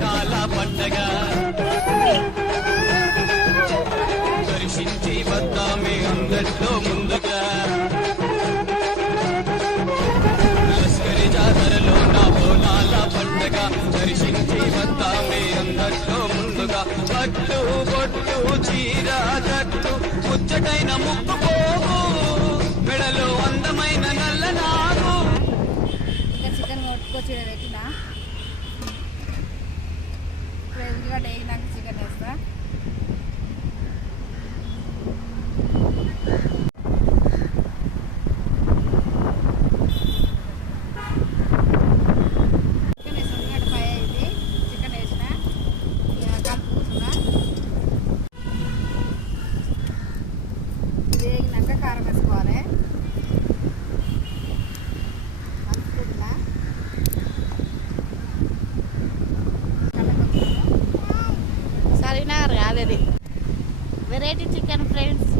బోనాల పండగ దర్శించి వద్దామే అందరితో ముందుగా లస్కరి జాతరలో నా బోనాల పండగ దర్శించి వద్దామే అందరితో ముందుగా పట్టు బొట్టు చీర జట్టు ముచ్చటైన ముక్కు పోగు మెడలో అందమైన నల్ల నాగు ఇంకా చికెన్ కొట్టుకొచ్చి పెట్టినా ఉల్లిగడ్డ వేగినాక చికెన్ వేస్తా. చికెన్ వేసిన ఉల్లిగడ్డ ఫ్రై అయింది. చికెన్ వేసిన కలుపుకుంటున్నా. వేగినాక కారం వేసుకోవాలి. కలుపుకుంటున్నా. సరినారు కాదు అది వెరైటీ చికెన్ ఫ్రెండ్స్.